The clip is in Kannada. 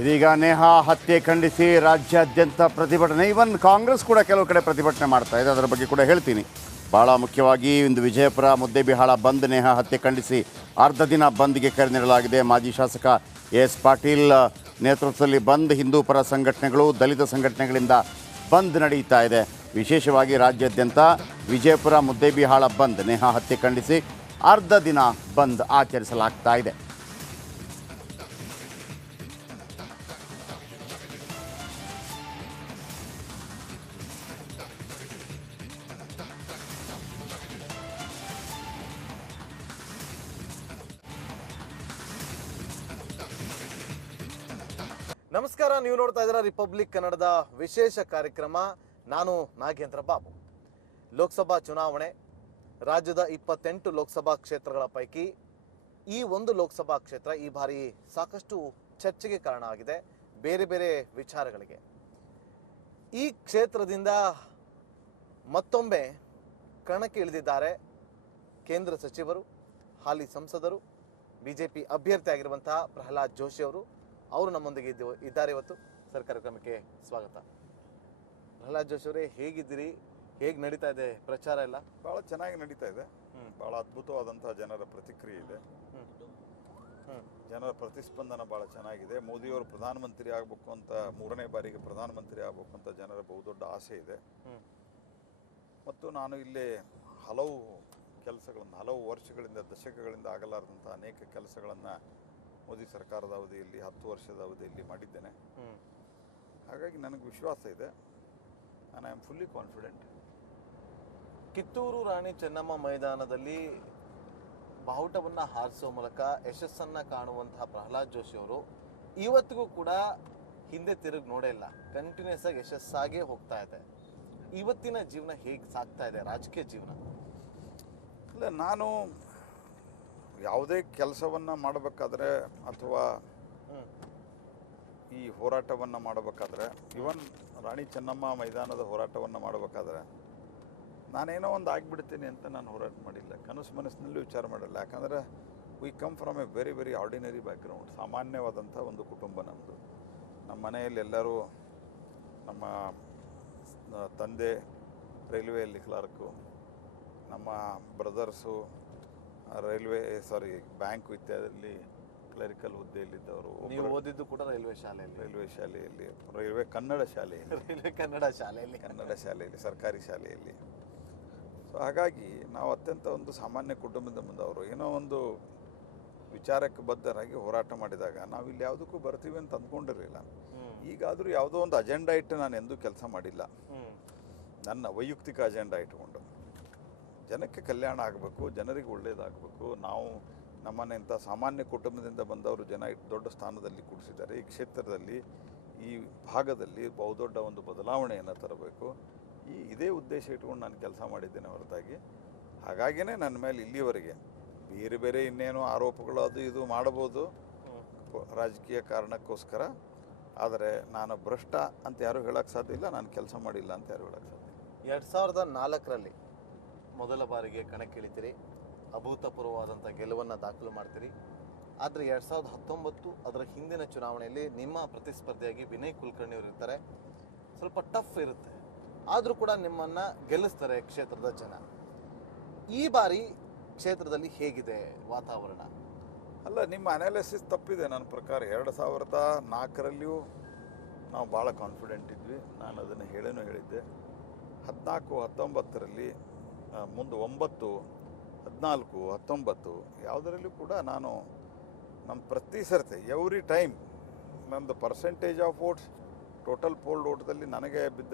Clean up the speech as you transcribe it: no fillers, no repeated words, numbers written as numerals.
ಇದೀಗ ನೇಹಾ ಹತ್ಯೆ ಖಂಡಿಸಿ ರಾಜ್ಯಾದ್ಯಂತ ಪ್ರತಿಭಟನೆ, ಈವನ್ ಕಾಂಗ್ರೆಸ್ ಕೂಡ ಕೆಲವು ಕಡೆ ಪ್ರತಿಭಟನೆ ಮಾಡ್ತಾ ಇದೆ. ಅದರ ಬಗ್ಗೆ ಕೂಡ ಹೇಳ್ತೀನಿ. ಭಾಳ ಮುಖ್ಯವಾಗಿ ಇಂದು ವಿಜಯಪುರ ಮುದ್ದೇಬಿಹಾಳ ಬಂದ್ ನೇಹಾ ಹತ್ಯೆ ಖಂಡಿಸಿ ಅರ್ಧ ದಿನ ಬಂದ್ಗೆ ಕರೆ ನೀಡಲಾಗಿದೆ. ಮಾಜಿ ಶಾಸಕ ಎಸ್ ಪಾಟೀಲ್ ನೇತೃತ್ವದಲ್ಲಿ ಬಂದ್, ಹಿಂದೂ ಪರ ಸಂಘಟನೆಗಳು, ದಲಿತ ಸಂಘಟನೆಗಳಿಂದ ಬಂದ್ ನಡೀತಾ ಇದೆ. ವಿಶೇಷವಾಗಿ ರಾಜ್ಯಾದ್ಯಂತ ವಿಜಯಪುರ ಮುದ್ದೇಬಿಹಾಳ ಬಂದ್ ನೇಹಾ ಹತ್ಯೆ ಖಂಡಿಸಿ ಅರ್ಧ ದಿನ ಬಂದ್ ಆಚರಿಸಲಾಗ್ತಾ ಇದೆ. ನಮಸ್ಕಾರ, ನೀವು ನೋಡ್ತಾ ಇದ್ದೀರಾ ರಿಪಬ್ಲಿಕ್ ಕನ್ನಡದ ವಿಶೇಷ ಕಾರ್ಯಕ್ರಮ. ನಾನು ನಾಗೇಂದ್ರ ಬಾಬು. ಲೋಕಸಭಾ ಚುನಾವಣೆ, ರಾಜ್ಯದ 28 ಲೋಕಸಭಾ ಕ್ಷೇತ್ರಗಳ ಪೈಕಿ ಈ ಒಂದು ಲೋಕಸಭಾ ಕ್ಷೇತ್ರ ಈ ಬಾರಿ ಸಾಕಷ್ಟು ಚರ್ಚೆಗೆ ಕಾರಣ ಆಗಿದೆ, ಬೇರೆ ಬೇರೆ ವಿಚಾರಗಳಿಗೆ. ಈ ಕ್ಷೇತ್ರದಿಂದ ಮತ್ತೊಮ್ಮೆ ಕಣಕ್ಕೆ ಇಳಿದಿದ್ದಾರೆ ಕೇಂದ್ರ ಸಚಿವರು, ಹಾಲಿ ಸಂಸದರು, ಬಿಜೆಪಿ ಅಭ್ಯರ್ಥಿ ಆಗಿರುವಂತಹ ಪ್ರಹ್ಲಾದ್ ಜೋಶಿ ಅವರು ನಮ್ಮೊಂದಿಗೆ ಇದ್ದಾರೆ ಇವತ್ತು. ಸರ್, ಕಾರ್ಯಕ್ರಮಕ್ಕೆ ಸ್ವಾಗತ. ಪ್ರಹ್ಲಾದ್ ಜೋಶಿ ಅವರೇ, ಹೇಗಿದ್ದೀರಿ? ಹೇಗೆ ನಡೀತಾ ಇದೆ ಪ್ರಚಾರ ಎಲ್ಲ? ಭಾಳ ಚೆನ್ನಾಗಿ ನಡೀತಾ ಇದೆ. ಭಾಳ ಅದ್ಭುತವಾದಂತಹ ಜನರ ಪ್ರತಿಕ್ರಿಯೆ ಇದೆ. ಜನರ ಪ್ರತಿಸ್ಪಂದನ ಭಾಳ ಚೆನ್ನಾಗಿದೆ. ಮೋದಿಯವರು ಪ್ರಧಾನಮಂತ್ರಿ ಆಗಬೇಕು ಅಂತ, 3ನೇ ಬಾರಿಗೆ ಪ್ರಧಾನಮಂತ್ರಿ ಆಗಬೇಕು ಅಂತ ಜನರ ಬಹುದೊಡ್ಡ ಆಸೆ ಇದೆ. ಮತ್ತು ನಾನು ಇಲ್ಲಿ ಹಲವು ಕೆಲಸಗಳನ್ನು, ಹಲವು ವರ್ಷಗಳಿಂದ, ದಶಕಗಳಿಂದ ಆಗಲಾರದಂಥ ಅನೇಕ ಕೆಲಸಗಳನ್ನು ಮೋದಿ ಸರ್ಕಾರದ ಅವಧಿಯಲ್ಲಿ, 10 ವರ್ಷದ ಅವಧಿಯಲ್ಲಿ ಮಾಡಿದ್ದೇನೆ. ಹಾಗಾಗಿ ನನಗೆ ವಿಶ್ವಾಸ ಇದೆ. I am fully confident. Kittur Rani Chennamma ಮೈದಾನದಲ್ಲಿ ಬಾವುಟವನ್ನು ಹಾರಿಸುವ ಮೂಲಕ ಯಶಸ್ಸನ್ನು ಕಾಣುವಂತಹ ಪ್ರಹ್ಲಾದ್ ಜೋಶಿ ಅವರು ಇವತ್ತಿಗೂ ಕೂಡ ಹಿಂದೆ ತಿರುಗಿ ನೋಡೇ ಇಲ್ಲ. ಕಂಟಿನ್ಯೂಸ್ ಆಗಿ ಯಶಸ್ಸಾಗೇ ಹೋಗ್ತಾ ಇದೆ. ಇವತ್ತಿನ ಜೀವನ ಹೇಗೆ ಸಾಗ್ತಾ ಇದೆ, ರಾಜಕೀಯ ಜೀವನ? ಇಲ್ಲ, ನಾನು ಯಾವುದೇ ಕೆಲಸವನ್ನು ಮಾಡಬೇಕಾದ್ರೆ ಅಥವಾ ಈ ಹೋರಾಟವನ್ನು ಮಾಡಬೇಕಾದ್ರೆ, ಇವನ್ ರಾಣಿ ಚೆನ್ನಮ್ಮ ಮೈದಾನದ ಹೋರಾಟವನ್ನು ಮಾಡಬೇಕಾದ್ರೆ ನಾನೇನೋ ಒಂದು ಆಗಿಬಿಡ್ತೀನಿ ಅಂತ ನಾನು ಹೋರಾಟ ಮಾಡಿಲ್ಲ, ಕನಸು ಮನಸ್ಸಿನಲ್ಲೂ ವಿಚಾರ ಮಾಡಿಲ್ಲ. ಯಾಕಂದರೆ we come from a very very ordinary background. ಸಾಮಾನ್ಯವಾದಂಥ ಒಂದು ಕುಟುಂಬ ನಮ್ಮದು. ನಮ್ಮ ಮನೆಯಲ್ಲಿ ಎಲ್ಲರೂ, ನಮ್ಮ ತಂದೆ ರೈಲ್ವೆಯಲ್ಲಿ ಕ್ಲಾರ್ಕು, ನಮ್ಮ ಬ್ರದರ್ಸು ಬ್ಯಾಂಕ್ ಇತ್ಯಾದಿಯಲ್ಲಿ ಕ್ಲರಿಕಲ್ ಹುದ್ದೆಯಲ್ಲಿದ್ದವರು. ನೀವು ಓದಿದ್ದು ಕೂಡ ರೈಲ್ವೆ ಶಾಲೆಯಲ್ಲಿ, ರೈಲ್ವೆ ಕನ್ನಡ ಶಾಲೆಯಲ್ಲಿ, ಸರ್ಕಾರಿ ಶಾಲೆಯಲ್ಲಿ. ಸೊ ಹಾಗಾಗಿ ನಾವು ಅತ್ಯಂತ ಒಂದು ಸಾಮಾನ್ಯ ಕುಟುಂಬದಿಂದ ಬಂದವರು. ಏನೋ ಒಂದು ವಿಚಾರಕ್ಕೆ ಬದ್ಧರಾಗಿ ಹೋರಾಟ ಮಾಡಿದಾಗ ನಾವು ಇಲ್ಲಿ ಯಾವುದಕ್ಕೂ ಬರ್ತೀವಿ ಅಂತ ಅಂದ್ಕೊಂಡಿರಲಿಲ್ಲ. ಈಗಾದರೂ ಯಾವುದೋ ಒಂದು ಅಜೆಂಡಾ ಇಟ್ಟು ನಾನು ಎಂದೂ ಕೆಲಸ ಮಾಡಿಲ್ಲ. ನನ್ನ ವೈಯಕ್ತಿಕ ಅಜೆಂಡಾ ಇಟ್ಕೊಂಡು ಜನಕ್ಕೆ ಕಲ್ಯಾಣ ಆಗಬೇಕು, ಜನರಿಗೆ ಒಳ್ಳೆಯದಾಗಬೇಕು. ನಾವು ನಮ್ಮನ್ನ ಇಂಥ ಸಾಮಾನ್ಯ ಕುಟುಂಬದಿಂದ ಬಂದವರು ಜನ ದೊಡ್ಡ ಸ್ಥಾನದಲ್ಲಿ ಕೂಡಿಸಿದ್ದಾರೆ. ಈ ಕ್ಷೇತ್ರದಲ್ಲಿ, ಈ ಭಾಗದಲ್ಲಿ ಬಹುದೊಡ್ಡ ಒಂದು ಬದಲಾವಣೆಯನ್ನು ತರಬೇಕು. ಇದೇ ಉದ್ದೇಶ ಇಟ್ಕೊಂಡು ನಾನು ಕೆಲಸ ಮಾಡಿದ್ದೇನೆ ಹೊರತಾಗಿ. ಹಾಗಾಗಿಯೇ ನನ್ನ ಮೇಲೆ ಇಲ್ಲಿವರೆಗೆ ಬೇರೆ ಬೇರೆ ಇನ್ನೇನು ಆರೋಪಗಳು ಅದು ಇದು ಮಾಡಬಹುದು ರಾಜಕೀಯ ಕಾರಣಕ್ಕೋಸ್ಕರ. ಆದರೆ ನಾನು ಭ್ರಷ್ಟ ಅಂತ ಯಾರೂ ಹೇಳೋಕ್ಕೆ ಸಾಧ್ಯ ಇಲ್ಲ, ನಾನು ಕೆಲಸ ಮಾಡಿಲ್ಲ ಅಂತ ಯಾರು ಹೇಳೋಕ್ಕೆ ಸಾಧ್ಯ ಇಲ್ಲ. 2004ರಲ್ಲಿ ಮೊದಲ ಬಾರಿಗೆ ಕಣಕ್ಕಿಳಿತೀರಿ, ಅಭೂತಪೂರ್ವವಾದಂಥ ಗೆಲುವನ್ನು ದಾಖಲು ಮಾಡ್ತೀರಿ. ಆದರೆ 2019 ಅದರ ಹಿಂದಿನ ಚುನಾವಣೆಯಲ್ಲಿ ನಿಮ್ಮ ಪ್ರತಿಸ್ಪರ್ಧಿಯಾಗಿ ವಿನಯ್ ಕುಲಕರ್ಣಿ ಅವರು ಇರ್ತಾರೆ. ಸ್ವಲ್ಪ ಟಫ್ ಇರುತ್ತೆ, ಆದರೂ ಕೂಡ ನಿಮ್ಮನ್ನು ಗೆಲ್ಲಿಸ್ತಾರೆ ಕ್ಷೇತ್ರದ ಜನ. ಈ ಬಾರಿ ಕ್ಷೇತ್ರದಲ್ಲಿ ಹೇಗಿದೆ ವಾತಾವರಣ? ಅಲ್ಲ, ನಿಮ್ಮ ಅನಾಲಿಸಿಸ್ ತಪ್ಪಿದೆ ನನ್ನ ಪ್ರಕಾರ. 2004ರಲ್ಲಿಯೂ ನಾವು ಭಾಳ ಕಾನ್ಫಿಡೆಂಟ್ ಇದ್ವಿ. ನಾನು ಅದನ್ನು ಹೇಳಿದ್ದೆ. 14, 19ರಲ್ಲಿ ಮುಂದೆ 9, 14, 19 ಯಾವುದರಲ್ಲೂ ಕೂಡ ನಾನು ನಮ್ಮ ಪ್ರತಿ ಸರ್ತಿ ಎವ್ರಿ ಟೈಮ್ ನಂದು percentage of votes total polled ವೋಟ್ದಲ್ಲಿ ನನಗೆ ಬಿದ್ದ